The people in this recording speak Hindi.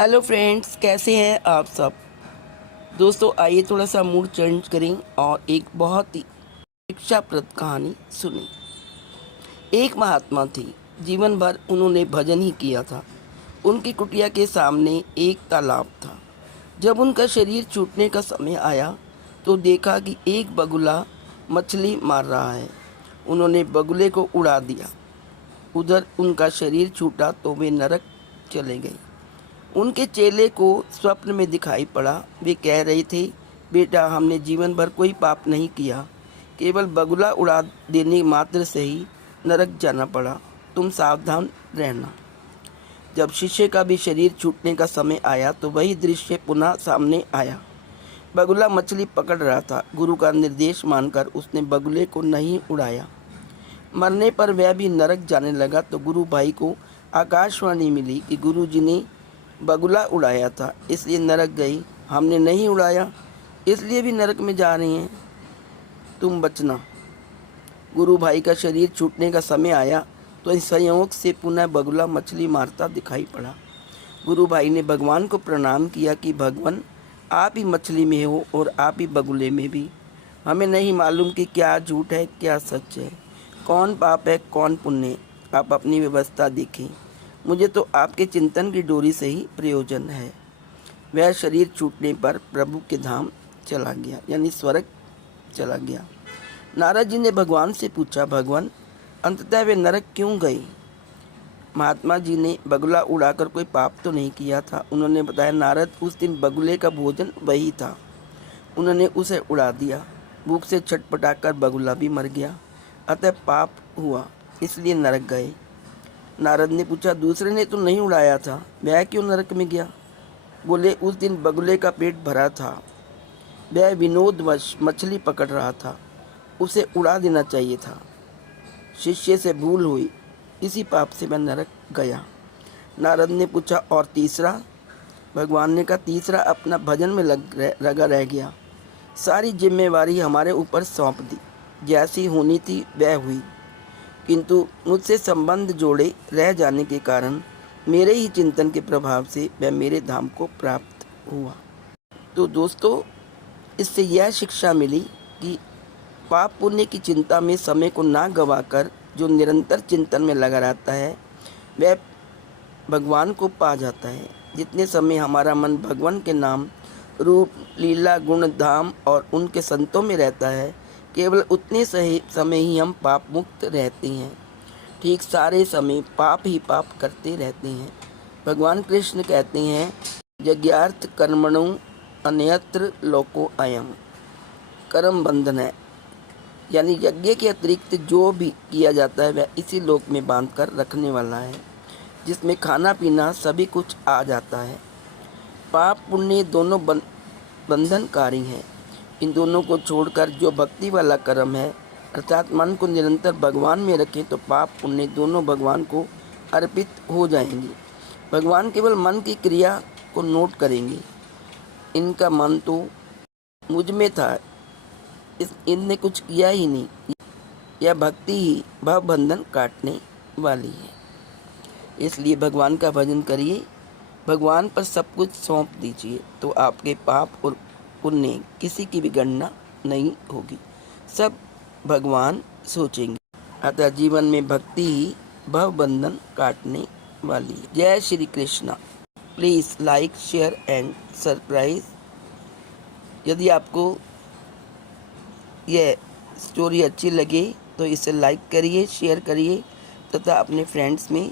हेलो फ्रेंड्स, कैसे हैं आप सब। दोस्तों, आइए थोड़ा सा मूड चेंज करें और एक बहुत ही शिक्षाप्रद कहानी सुनी। एक महात्मा थी। जीवन भर उन्होंने भजन ही किया था। उनकी कुटिया के सामने एक तालाब था। जब उनका शरीर छूटने का समय आया तो देखा कि एक बगुला मछली मार रहा है। उन्होंने बगुले को उड़ा दिया। उधर उनका शरीर छूटा तो वे नरक चले गए। उनके चेले को स्वप्न में दिखाई पड़ा। वे कह रहे थे, बेटा, हमने जीवन भर कोई पाप नहीं किया, केवल बगुला उड़ा देने मात्र से ही नरक जाना पड़ा। तुम सावधान रहना। जब शिष्य का भी शरीर छूटने का समय आया तो वही दृश्य पुनः सामने आया। बगुला मछली पकड़ रहा था। गुरु का निर्देश मानकर उसने बगुले को नहीं उड़ाया। मरने पर वह भी नरक जाने लगा तो गुरु भाई को आकाशवाणी मिली कि गुरु जी ने बगुला उड़ाया था, इसलिए नरक गई। हमने नहीं उड़ाया, इसलिए भी नरक में जा रही हैं। तुम बचना। गुरु भाई का शरीर छूटने का समय आया तो इस संयोग से पुनः बगुला मछली मारता दिखाई पड़ा। गुरु भाई ने भगवान को प्रणाम किया कि भगवान, आप ही मछली में हो और आप ही बगुले में भी। हमें नहीं मालूम कि क्या झूठ है क्या सच है, कौन पाप है कौन पुण्य। आप अपनी व्यवस्था देखें। मुझे तो आपके चिंतन की डोरी से ही प्रयोजन है। वह शरीर छूटने पर प्रभु के धाम चला गया, यानी स्वर्ग चला गया। नारद जी ने भगवान से पूछा, भगवान, अंततः वे नरक क्यों गए। महात्मा जी ने बगुला उड़ाकर कोई पाप तो नहीं किया था। उन्होंने बताया, नारद, उस दिन बगुले का भोजन वही था, उन्होंने उसे उड़ा दिया। भूख से छटपटाकर बगुला भी मर गया, अतः पाप हुआ, इसलिए नरक गए। नारद ने पूछा, दूसरे ने तो नहीं उड़ाया था, वह क्यों नरक में गया। बोले, उस दिन बगुले का पेट भरा था, वह विनोदवश मछली पकड़ रहा था, उसे उड़ा देना चाहिए था। शिष्य से भूल हुई, इसी पाप से वह नरक गया। नारद ने पूछा, और तीसरा। भगवान ने कहा, तीसरा अपना भजन में लगा रह गया। सारी जिम्मेवारी हमारे ऊपर सौंप दी, जैसी होनी थी वह हुई, किंतु मुझसे संबंध जोड़े रह जाने के कारण मेरे ही चिंतन के प्रभाव से वह मेरे धाम को प्राप्त हुआ। तो दोस्तों, इससे यह शिक्षा मिली कि पाप पुण्य की चिंता में समय को ना गवाकर जो निरंतर चिंतन में लगा रहता है वह भगवान को पा जाता है। जितने समय हमारा मन भगवान के नाम, रूप, लीला, गुण, धाम और उनके संतों में रहता है, केवल उतने सही समय ही हम पाप मुक्त रहते हैं। ठीक सारे समय पाप ही पाप करते रहते हैं। भगवान कृष्ण कहते हैं, यज्ञार्थ कर्मणो अन्यत्र लोको अयम। कर्म बंधन है, यानी यज्ञ के अतिरिक्त जो भी किया जाता है वह इसी लोक में बांध कर रखने वाला है, जिसमें खाना पीना सभी कुछ आ जाता है। पाप पुण्य दोनों बंधनकारी हैं। इन दोनों को छोड़कर जो भक्ति वाला कर्म है, अर्थात मन को निरंतर भगवान में रखें, तो पाप पुण्य दोनों भगवान को अर्पित हो जाएंगे। भगवान केवल मन की क्रिया को नोट करेंगे। इनका मन तो मुझ में था, इनने कुछ किया ही नहीं। यह भक्ति ही भव बंधन काटने वाली है। इसलिए भगवान का भजन करिए, भगवान पर सब कुछ सौंप दीजिए, तो आपके पाप और पुण्य किसी की भी गणना नहीं होगी, सब भगवान सोचेंगे। अतः जीवन में भक्ति ही भव बंधन काटने वाली है। जय Shri Krishna. Please like, share and subscribe. यदि आपको यह स्टोरी अच्छी लगे तो इसे लाइक करिए, शेयर करिए तथा अपने फ्रेंड्स में